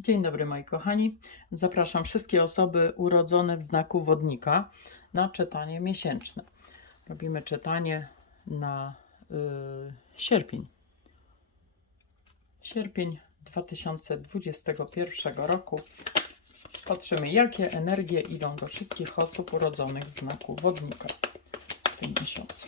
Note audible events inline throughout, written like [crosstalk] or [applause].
Dzień dobry moi kochani. Zapraszam wszystkie osoby urodzone w znaku wodnika na czytanie miesięczne. Robimy czytanie na y, sierpień. Sierpień 2021 roku. Patrzymy, jakie energie idą do wszystkich osób urodzonych w znaku wodnika w tym miesiącu.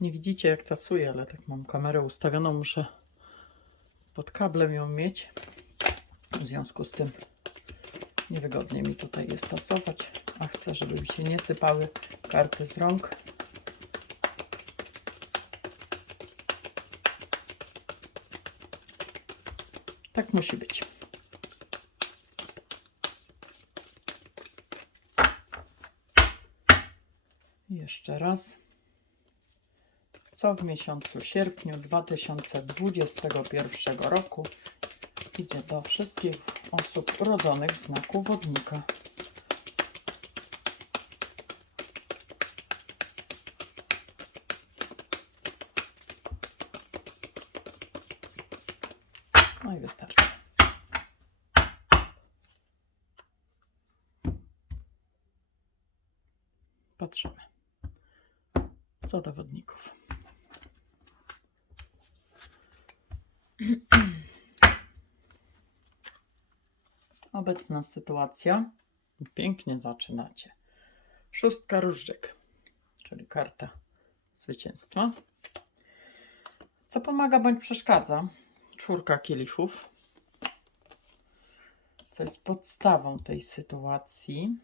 Nie widzicie jak tasuję, ale tak mam kamerę ustawioną, muszę pod kablem ją mieć. W związku z tym niewygodnie mi tutaj jest tasować, a chcę, żeby mi się nie sypały karty z rąk. Tak musi być. Jeszcze raz co w miesiącu sierpniu 2021 roku idzie do wszystkich osób urodzonych w znaku wodnika. No i wystarczy. Patrzymy. Co do wodników. Obecna sytuacja. Pięknie zaczynacie. Szóstka różdżek, czyli karta zwycięstwa. Co pomaga bądź przeszkadza? Czwórka kielichów. Co jest podstawą tej sytuacji?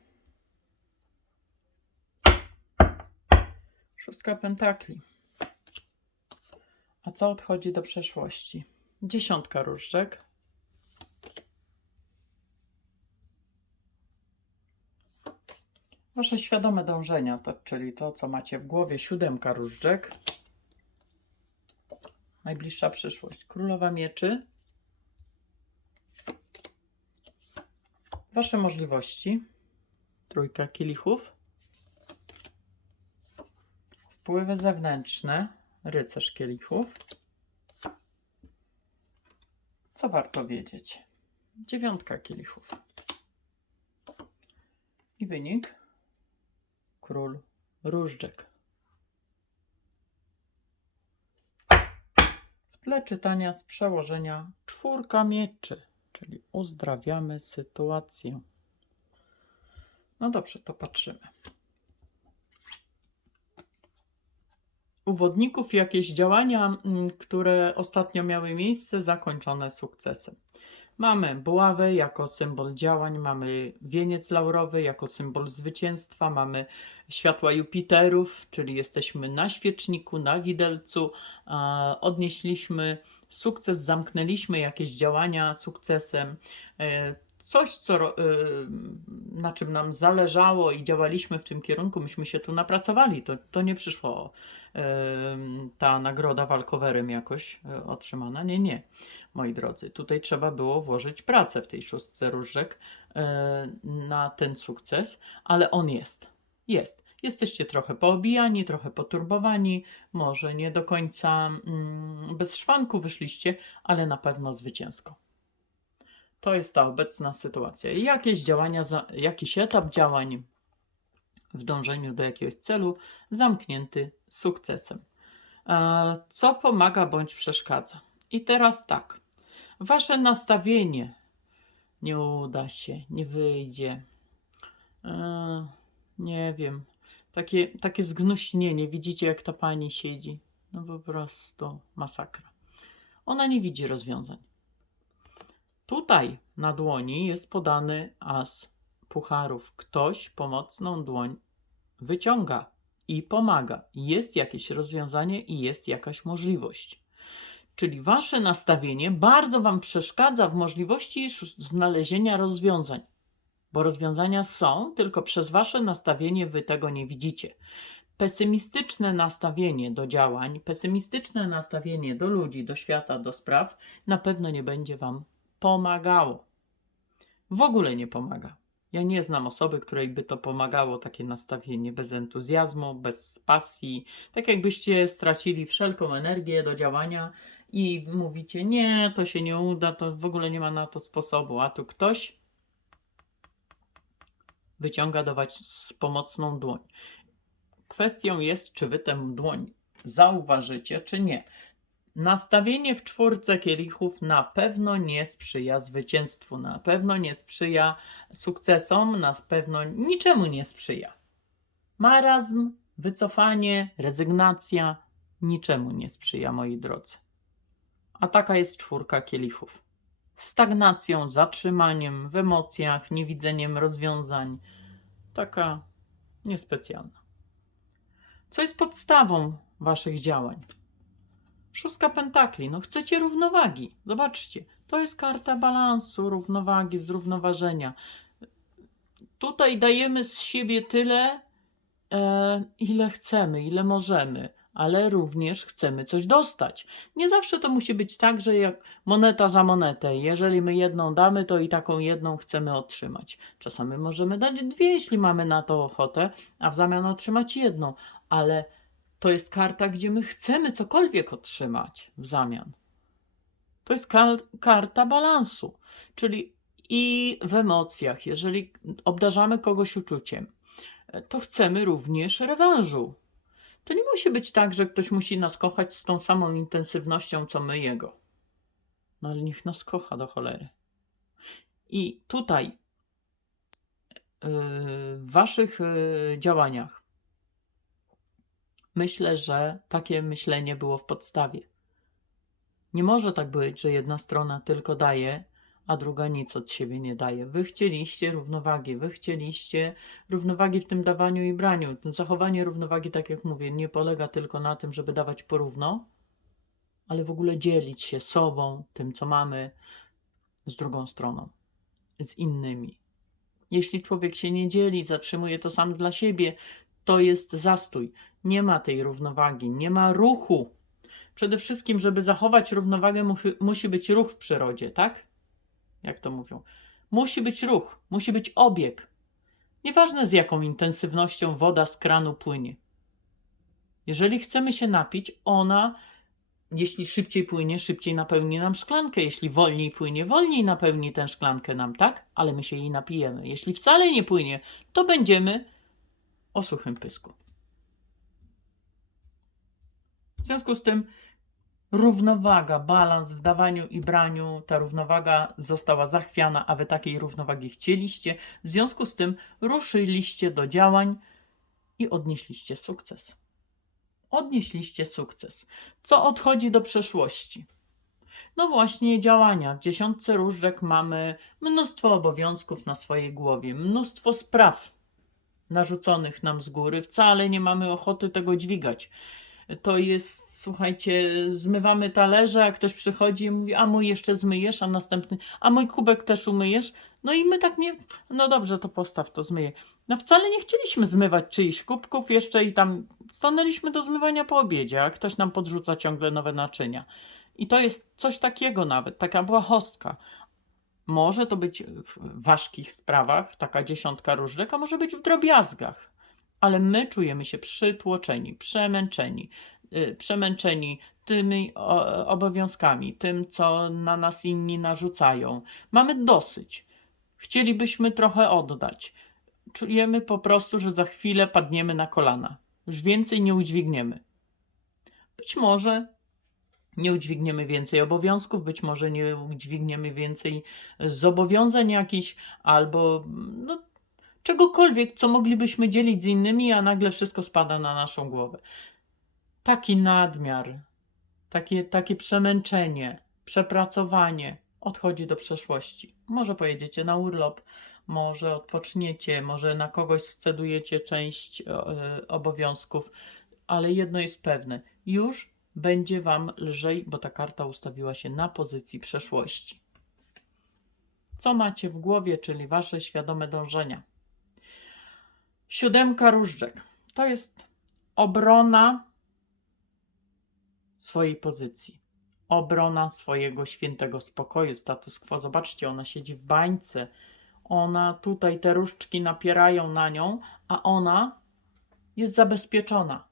Szóstka pentakli. A co odchodzi do przeszłości? Dziesiątka różdżek. Wasze świadome dążenia, to, czyli to, co macie w głowie, siódemka różdżek. Najbliższa przyszłość. Królowa mieczy. Wasze możliwości. Trójka kielichów. Wpływy zewnętrzne. Rycerz kielichów. Co warto wiedzieć? Dziewiątka kielichów. I wynik. Król różdżek. W tle czytania z przełożenia czwórka mieczy, czyli uzdrawiamy sytuację. No dobrze, to patrzymy. U wodników jakieś działania, mm, które ostatnio miały miejsce, zakończone sukcesem. Mamy buławę jako symbol działań, mamy wieniec laurowy jako symbol zwycięstwa, mamy światła Jupiterów, czyli jesteśmy na świeczniku, na widelcu, odnieśliśmy sukces, zamknęliśmy jakieś działania sukcesem. Coś, co, y, na czym nam zależało i działaliśmy w tym kierunku, myśmy się tu napracowali. To, to nie przyszło y, ta nagroda walkowerem jakoś y, otrzymana. Nie, nie moi drodzy. Tutaj trzeba było włożyć pracę w tej szóstce różek na ten sukces, ale on jest. Jest. Jesteście trochę poobijani, trochę poturbowani, może nie do końca mm, bez szwanku wyszliście, ale na pewno zwycięsko. To jest ta obecna sytuacja. I Jakieś działania, jakiś etap działań w dążeniu do jakiegoś celu zamknięty sukcesem. E, Co pomaga bądź przeszkadza? I teraz tak. Wasze nastawienie nie uda się, nie wyjdzie. E, nie wiem. Takie, takie zgnuśnienie. Widzicie, jak ta pani siedzi? No po prostu masakra. Ona nie widzi rozwiązań. Tutaj na dłoni jest podany as pucharów. Ktoś pomocną dłoń wyciąga i pomaga. Jest jakieś rozwiązanie i jest jakaś możliwość. Czyli wasze nastawienie bardzo wam przeszkadza w możliwości znalezienia rozwiązań. Bo rozwiązania są, tylko przez wasze nastawienie wy tego nie widzicie. Pesymistyczne nastawienie do działań, pesymistyczne nastawienie do ludzi, do świata, do spraw na pewno nie będzie wam pomagało. W ogóle nie pomaga. Ja nie znam osoby, której by to pomagało, takie nastawienie bez entuzjazmu, bez pasji, tak jakbyście stracili wszelką energię do działania i mówicie, nie, to się nie uda, to w ogóle nie ma na to sposobu, a tu ktoś wyciąga do was pomocną dłoń. Kwestią jest, czy wy tę dłoń zauważycie, czy nie. Nastawienie w czwórce kielichów na pewno nie sprzyja zwycięstwu, na pewno nie sprzyja sukcesom, na pewno niczemu nie sprzyja. Marazm, wycofanie, rezygnacja niczemu nie sprzyja, moi drodzy. A taka jest czwórka kielichów. Stagnacją, zatrzymaniem w emocjach, niewidzeniem rozwiązań. Taka niespecjalna. Co jest podstawą waszych działań? Szóstka pentakli. No chcecie równowagi. Zobaczcie. To jest karta balansu, równowagi, zrównoważenia. Tutaj dajemy z siebie tyle, e, ile chcemy, ile możemy, ale również chcemy coś dostać. Nie zawsze to musi być tak, że jak moneta za monetę. Jeżeli my jedną damy, to i taką jedną chcemy otrzymać. Czasami możemy dać dwie, jeśli mamy na to ochotę, a w zamian otrzymać jedną, ale to jest karta, gdzie my chcemy cokolwiek otrzymać w zamian. To jest kar- karta balansu, czyli i w emocjach, jeżeli obdarzamy kogoś uczuciem, to chcemy również rewanżu. To nie musi być tak, że ktoś musi nas kochać z tą samą intensywnością, co my jego. No ale niech nas kocha do cholery. I tutaj yy, w waszych yy, działaniach myślę, że takie myślenie było w podstawie. Nie może tak być, że jedna strona tylko daje, a druga nic od siebie nie daje. Wy chcieliście równowagi, wy chcieliście równowagi w tym dawaniu i braniu. Zachowanie równowagi, tak jak mówię, nie polega tylko na tym, żeby dawać porówno, ale w ogóle dzielić się sobą, tym co mamy, z drugą stroną, z innymi. Jeśli człowiek się nie dzieli, zatrzymuje to sam dla siebie, to jest zastój. Nie ma tej równowagi, nie ma ruchu. Przede wszystkim, żeby zachować równowagę, musi, musi być ruch w przyrodzie, tak? Jak to mówią? Musi być ruch, musi być obieg. Nieważne z jaką intensywnością woda z kranu płynie. Jeżeli chcemy się napić, ona, jeśli szybciej płynie, szybciej napełni nam szklankę. Jeśli wolniej płynie, wolniej napełni tę szklankę nam, tak? Ale my się jej napijemy. Jeśli wcale nie płynie, to będziemy o suchym pysku. W związku z tym równowaga, balans w dawaniu i braniu, ta równowaga została zachwiana, a wy takiej równowagi chcieliście. W związku z tym ruszyliście do działań i odnieśliście sukces. Odnieśliście sukces. Co odchodzi do przeszłości? No właśnie działania. W dziesiątce różdżek mamy mnóstwo obowiązków na swojej głowie, mnóstwo spraw narzuconych nam z góry. Wcale nie mamy ochoty tego dźwigać to jest, słuchajcie, zmywamy talerze, a ktoś przychodzi i mówi, a mój jeszcze zmyjesz, a następny, a mój kubek też umyjesz. No i my tak nie, no dobrze, to postaw, to zmyję. No wcale nie chcieliśmy zmywać czyichś kubków jeszcze i tam stanęliśmy do zmywania po obiedzie, a ktoś nam podrzuca ciągle nowe naczynia. I to jest coś takiego nawet, taka błahostka. Może to być w ważkich sprawach, taka dziesiątka różdżek, a może być w drobiazgach ale my czujemy się przytłoczeni, przemęczeni, yy, przemęczeni tymi obowiązkami, tym, co na nas inni narzucają. Mamy dosyć. Chcielibyśmy trochę oddać. Czujemy po prostu, że za chwilę padniemy na kolana. Już więcej nie udźwigniemy. Być może nie udźwigniemy więcej obowiązków, być może nie udźwigniemy więcej zobowiązań jakichś, albo no, czegokolwiek, co moglibyśmy dzielić z innymi, a nagle wszystko spada na naszą głowę. Taki nadmiar, takie, takie przemęczenie, przepracowanie odchodzi do przeszłości. Może pojedziecie na urlop, może odpoczniecie, może na kogoś scedujecie część e, obowiązków, ale jedno jest pewne: już będzie Wam lżej, bo ta karta ustawiła się na pozycji przeszłości. Co macie w głowie, czyli Wasze świadome dążenia? Siódemka różdżek. To jest obrona swojej pozycji, obrona swojego świętego spokoju, status quo. Zobaczcie, ona siedzi w bańce, ona tutaj, te różdżki napierają na nią, a ona jest zabezpieczona.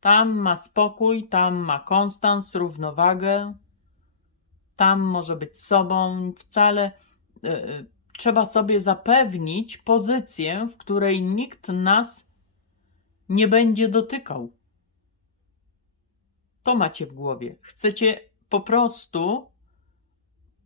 Tam ma spokój, tam ma konstans, równowagę, tam może być sobą. Wcale y, y, trzeba sobie zapewnić pozycję, w której nikt nas nie będzie dotykał. To macie w głowie. Chcecie po prostu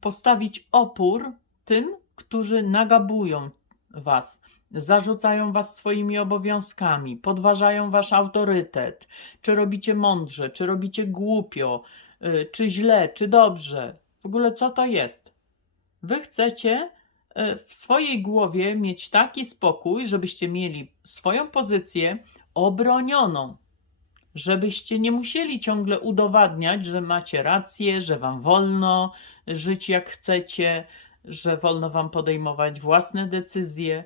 postawić opór tym, którzy nagabują was, zarzucają was swoimi obowiązkami, podważają wasz autorytet, czy robicie mądrze, czy robicie głupio, y, czy źle, czy dobrze. W ogóle co to jest? Wy chcecie w swojej głowie mieć taki spokój, żebyście mieli swoją pozycję obronioną żebyście nie musieli ciągle udowadniać, że macie rację, że wam wolno żyć jak chcecie, że wolno wam podejmować własne decyzje.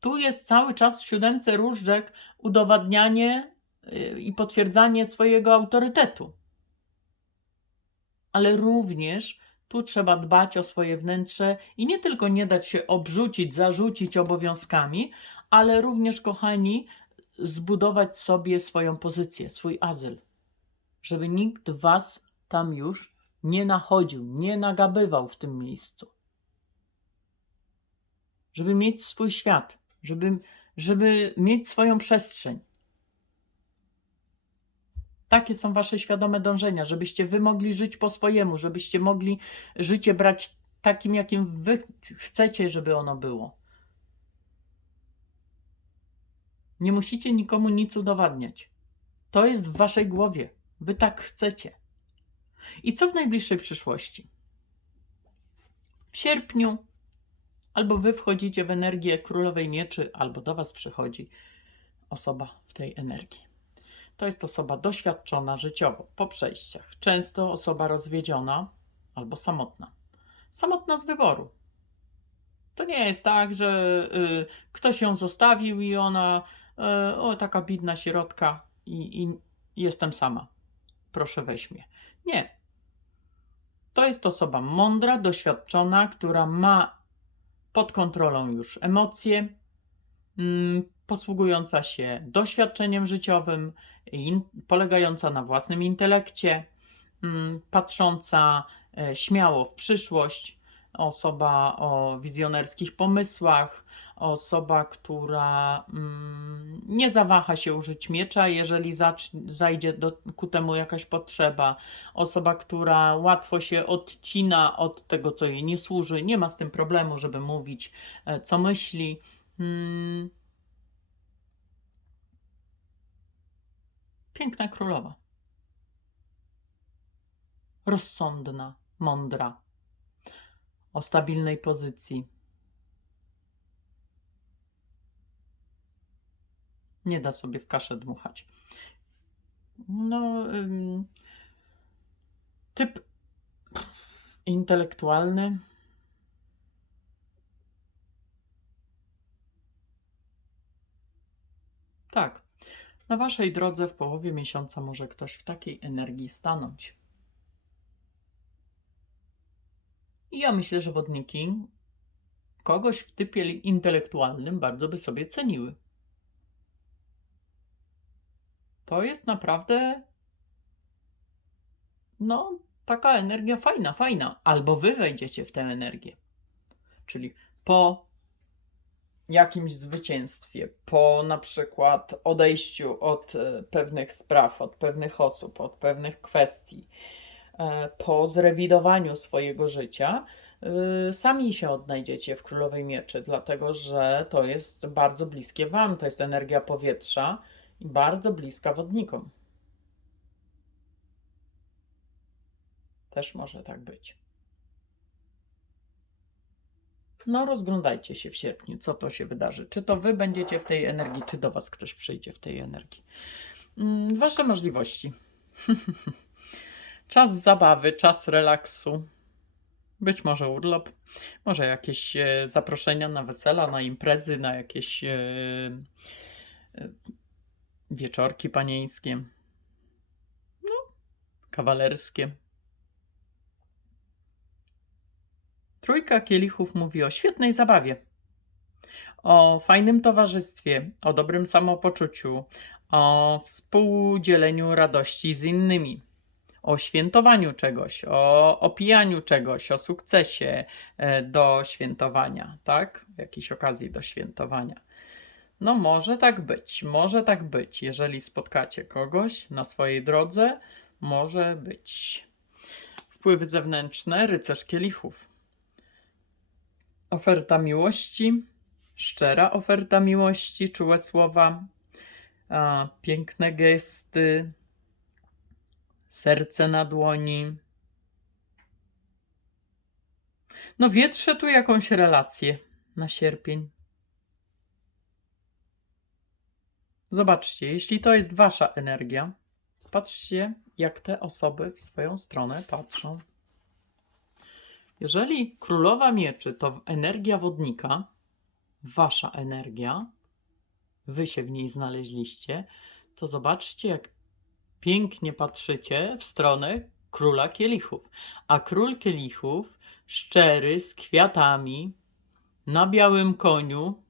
Tu jest cały czas w siódemce różdżek udowadnianie y, i potwierdzanie swojego autorytetu. Ale również tu trzeba dbać o swoje wnętrze i nie tylko nie dać się obrzucić, zarzucić obowiązkami, ale również, kochani, zbudować sobie swoją pozycję, swój azyl, żeby nikt was tam już nie nachodził, nie nagabywał w tym miejscu. Żeby mieć swój świat, żeby, żeby mieć swoją przestrzeń. Takie są wasze świadome dążenia, żebyście wy mogli żyć po swojemu, żebyście mogli życie brać takim, jakim wy chcecie, żeby ono było. Nie musicie nikomu nic udowadniać. To jest w waszej głowie. Wy tak chcecie. I co w najbliższej przyszłości? W sierpniu albo wy wchodzicie w energię królowej mieczy, albo do was przychodzi osoba w tej energii. To jest osoba doświadczona życiowo, po przejściach. Często osoba rozwiedziona albo samotna. Samotna z wyboru. To nie jest tak, że y, ktoś ją zostawił i ona E, o, taka bidna środka i, i jestem sama. Proszę weź mnie. Nie. To jest osoba mądra, doświadczona, która ma pod kontrolą już emocje, mm, posługująca się doświadczeniem życiowym, polegająca na własnym intelekcie, mm, patrząca e, śmiało w przyszłość, osoba o wizjonerskich pomysłach, osoba, która mm, nie zawaha się użyć miecza, jeżeli zajdzie do, ku temu jakaś potrzeba, osoba, która łatwo się odcina od tego, co jej nie służy, nie ma z tym problemu, żeby mówić, e, co myśli. Mm. Piękna królowa. Rozsądna, mądra, o stabilnej pozycji Nie da sobie w kaszę dmuchać. No, ym, typ intelektualny. Tak. Na waszej drodze w połowie miesiąca może ktoś w takiej energii stanąć. I ja myślę, że wodniki kogoś w typie intelektualnym bardzo by sobie ceniły. To jest naprawdę no, taka energia fajna, fajna. Albo wy wejdziecie w tę energię. Czyli po jakimś zwycięstwie, po na przykład odejściu od e, pewnych spraw, od pewnych osób, od pewnych kwestii, e, po zrewidowaniu swojego życia, e, sami się odnajdziecie w Królowej Mieczy, dlatego że to jest bardzo bliskie Wam, to jest energia powietrza i bardzo bliska wodnikom. Też może tak być. No, rozglądajcie się w sierpniu, co to się wydarzy. Czy to wy będziecie w tej energii, czy do was ktoś przyjdzie w tej energii. Mm, Wasze możliwości. [laughs] czas zabawy, czas relaksu. Być może urlop, może jakieś e, zaproszenia na wesela, na imprezy, na jakieś e, e, wieczorki panieńskie. No, kawalerskie. Trójka kielichów mówi o świetnej zabawie, o fajnym towarzystwie, o dobrym samopoczuciu, o współdzieleniu radości z innymi, o świętowaniu czegoś, o opijaniu czegoś, o sukcesie e, do świętowania, tak? W jakiejś okazji do świętowania. No, może tak być, może tak być. Jeżeli spotkacie kogoś na swojej drodze, może być. Wpływy zewnętrzne, rycerz kielichów. Oferta miłości, szczera oferta miłości, czułe słowa, a, piękne gesty, serce na dłoni. No, wietrze tu jakąś relację na sierpień. Zobaczcie, jeśli to jest wasza energia, patrzcie, jak te osoby w swoją stronę patrzą. Jeżeli królowa mieczy to energia wodnika, wasza energia, wy się w niej znaleźliście, to zobaczcie, jak pięknie patrzycie w stronę króla kielichów. A król kielichów, szczery, z kwiatami, na białym koniu,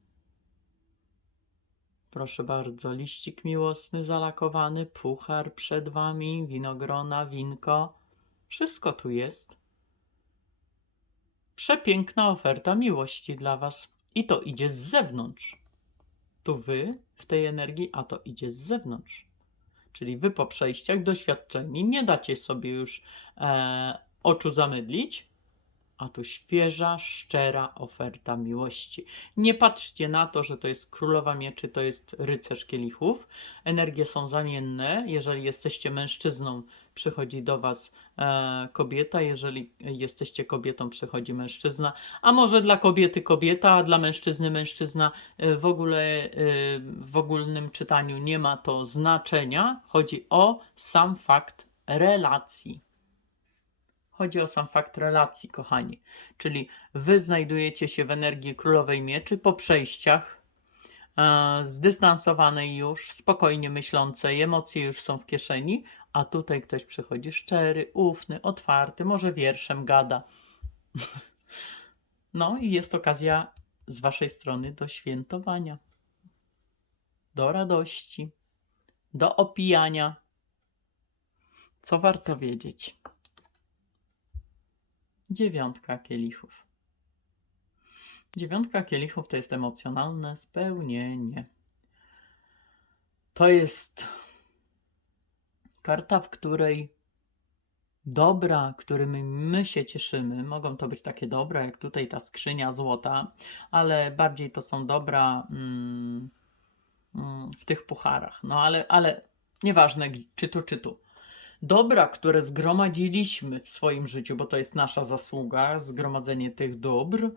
proszę bardzo, liścik miłosny zalakowany, puchar przed wami, winogrona, winko, wszystko tu jest. Przepiękna oferta miłości dla was. I to idzie z zewnątrz. Tu wy w tej energii, a to idzie z zewnątrz. Czyli wy po przejściach doświadczeni nie dacie sobie już e, oczu zamydlić, a tu świeża, szczera oferta miłości. Nie patrzcie na to, że to jest królowa mieczy, to jest rycerz kielichów. Energie są zamienne. Jeżeli jesteście mężczyzną, przychodzi do was e, kobieta. Jeżeli jesteście kobietą, przychodzi mężczyzna. A może dla kobiety kobieta, a dla mężczyzny mężczyzna. E, w ogóle e, w ogólnym czytaniu nie ma to znaczenia. Chodzi o sam fakt relacji. Chodzi o sam fakt relacji, kochani. Czyli wy znajdujecie się w energii królowej mieczy po przejściach, e, zdystansowanej już, spokojnie myślącej, emocje już są w kieszeni, a tutaj ktoś przychodzi szczery, ufny, otwarty, może wierszem gada. [laughs] No i jest okazja z waszej strony do świętowania, do radości, do opijania. Co warto wiedzieć? Dziewiątka kielichów. Dziewiątka kielichów to jest emocjonalne spełnienie. To jest karta, w której dobra, którymi my się cieszymy, mogą to być takie dobra, jak tutaj ta skrzynia złota, ale bardziej to są dobra mm, mm, w tych pucharach. No ale, ale nieważne, czy tu, czy tu dobra, które zgromadziliśmy w swoim życiu, bo to jest nasza zasługa, zgromadzenie tych dóbr,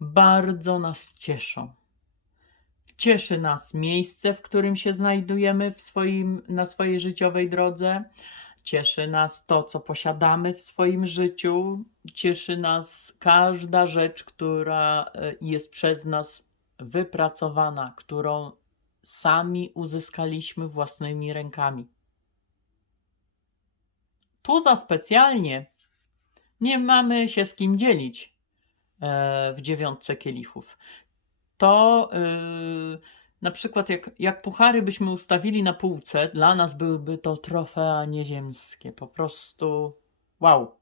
bardzo nas cieszą. Cieszy nas miejsce, w którym się znajdujemy w swoim, na swojej życiowej drodze. Cieszy nas to, co posiadamy w swoim życiu. Cieszy nas każda rzecz, która e, jest przez nas wypracowana, którą sami uzyskaliśmy własnymi rękami. Tu za specjalnie nie mamy się z kim dzielić e, w dziewiątce kielichów. To yy, na przykład jak, jak puchary byśmy ustawili na półce, dla nas byłyby to trofea nieziemskie. Po prostu wow.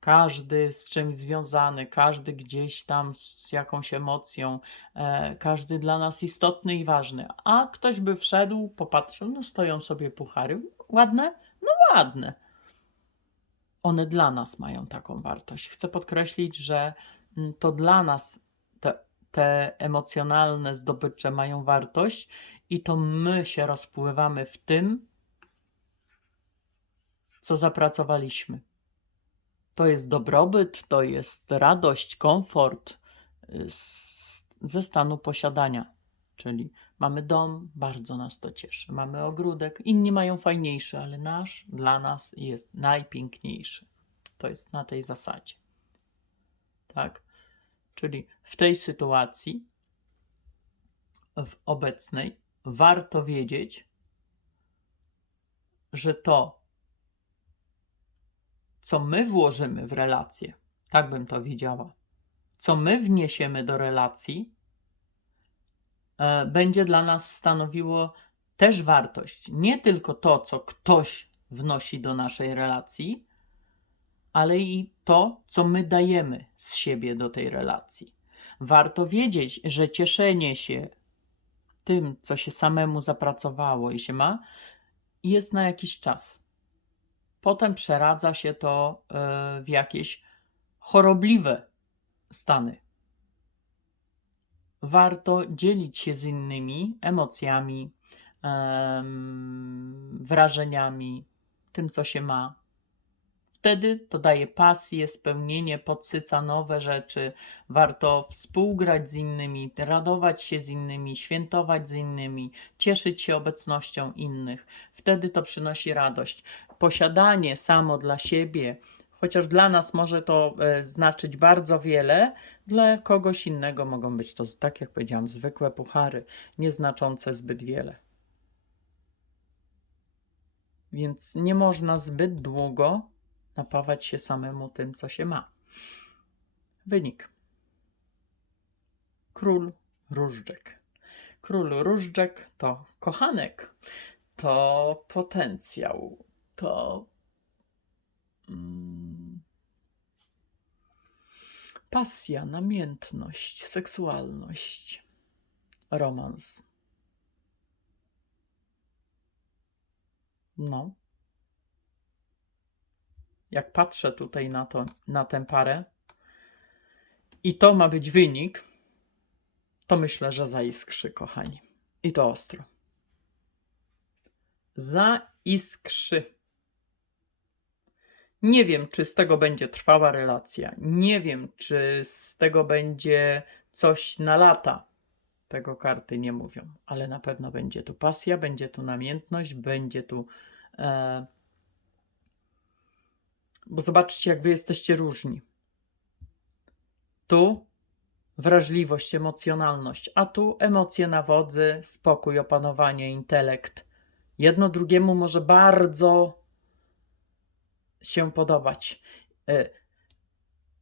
Każdy z czymś związany, każdy gdzieś tam z jakąś emocją, e, każdy dla nas istotny i ważny. A ktoś by wszedł, popatrzył, no stoją sobie puchary. Ładne? No ładne one dla nas mają taką wartość. Chcę podkreślić, że mm, to dla nas te, te emocjonalne zdobycze mają wartość i to my się rozpływamy w tym, co zapracowaliśmy. To jest dobrobyt, to jest radość, komfort y, ze stanu posiadania, czyli Mamy dom, bardzo nas to cieszy. Mamy ogródek, inni mają fajniejszy, ale nasz dla nas jest najpiękniejszy. To jest na tej zasadzie. Tak? Czyli w tej sytuacji, w obecnej, warto wiedzieć, że to, co my włożymy w relację, tak bym to widziała, co my wniesiemy do relacji, będzie dla nas stanowiło też wartość. Nie tylko to, co ktoś wnosi do naszej relacji, ale i to, co my dajemy z siebie do tej relacji. Warto wiedzieć, że cieszenie się tym, co się samemu zapracowało i się ma, jest na jakiś czas. Potem przeradza się to e, w jakieś chorobliwe stany. Warto dzielić się z innymi emocjami, em, wrażeniami, tym, co się ma. Wtedy to daje pasję, spełnienie, podsyca nowe rzeczy. Warto współgrać z innymi, radować się z innymi, świętować z innymi, cieszyć się obecnością innych. Wtedy to przynosi radość. Posiadanie samo dla siebie, chociaż dla nas może to e, znaczyć bardzo wiele, dla kogoś innego mogą być to, tak jak powiedziałam, zwykłe puchary, nieznaczące zbyt wiele. Więc nie można zbyt długo napawać się samemu tym, co się ma. Wynik. Król różdżek. Król różdżek to kochanek, to potencjał, to pasja, namiętność, seksualność, romans. No. Jak patrzę tutaj na, to, na tę parę i to ma być wynik, to myślę, że zaiskrzy, kochani. I to ostro. Zaiskrzy. Nie wiem, czy z tego będzie trwała relacja. Nie wiem, czy z tego będzie coś na lata. Tego karty nie mówią, ale na pewno będzie tu pasja, będzie tu namiętność, będzie tu. E... Bo zobaczcie, jak wy jesteście różni. Tu wrażliwość, emocjonalność, a tu emocje na wodzy, spokój, opanowanie, intelekt. Jedno drugiemu może bardzo się podobać. E,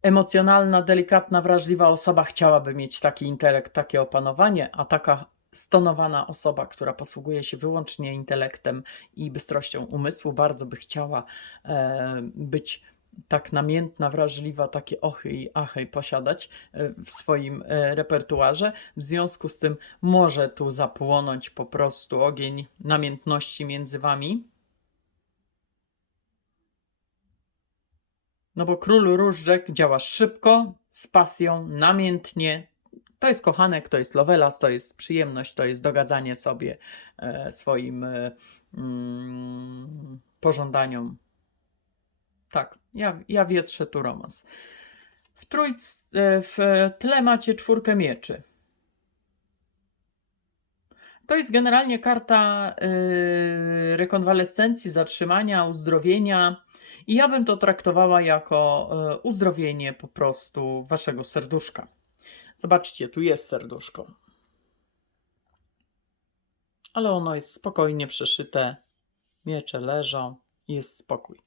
Emocjonalna, delikatna, wrażliwa osoba chciałaby mieć taki intelekt, takie opanowanie, a taka stonowana osoba, która posługuje się wyłącznie intelektem i bystrością umysłu, bardzo by chciała e, być tak namiętna, wrażliwa, takie ochy i achy posiadać e, w swoim repertuarze. W związku z tym może tu zapłonąć po prostu ogień namiętności między wami. No bo król różdżek działa szybko, z pasją, namiętnie. To jest kochanek, to jest lovelas, to jest przyjemność, to jest dogadzanie sobie e, swoim e, mm, pożądaniom. Tak, ja, ja wietrzę tu romans. W, trójc, e, w tle macie czwórkę mieczy. To jest generalnie karta y, rekonwalescencji, zatrzymania, uzdrowienia. I ja bym to traktowała jako y, uzdrowienie po prostu waszego serduszka. Zobaczcie, tu jest serduszko. Ale ono jest spokojnie przeszyte. Miecze leżą, jest spokój.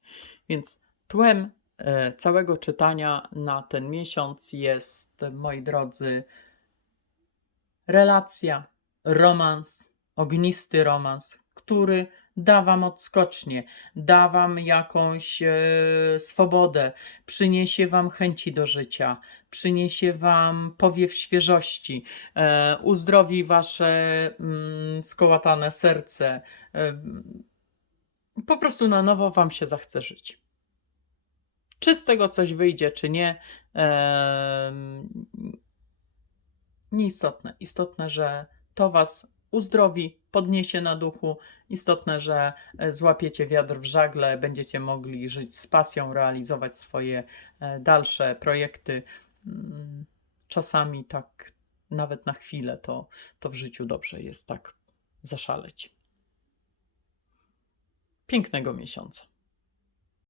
Więc tłem y, całego czytania na ten miesiąc jest, moi drodzy, relacja, romans, ognisty romans, który da wam odskocznie, da wam jakąś e, swobodę, przyniesie wam chęci do życia, przyniesie wam powiew świeżości, e, uzdrowi wasze mm, skołatane serce. E, po prostu na nowo wam się zachce żyć. Czy z tego coś wyjdzie, czy nie, e, nieistotne. Istotne, że to Was uzdrowi, podniesie na duchu. Istotne, że e, złapiecie wiatr w żagle, będziecie mogli żyć z pasją, realizować swoje e, dalsze projekty. Mm, czasami tak nawet na chwilę to, to w życiu dobrze jest tak zaszaleć. Pięknego miesiąca.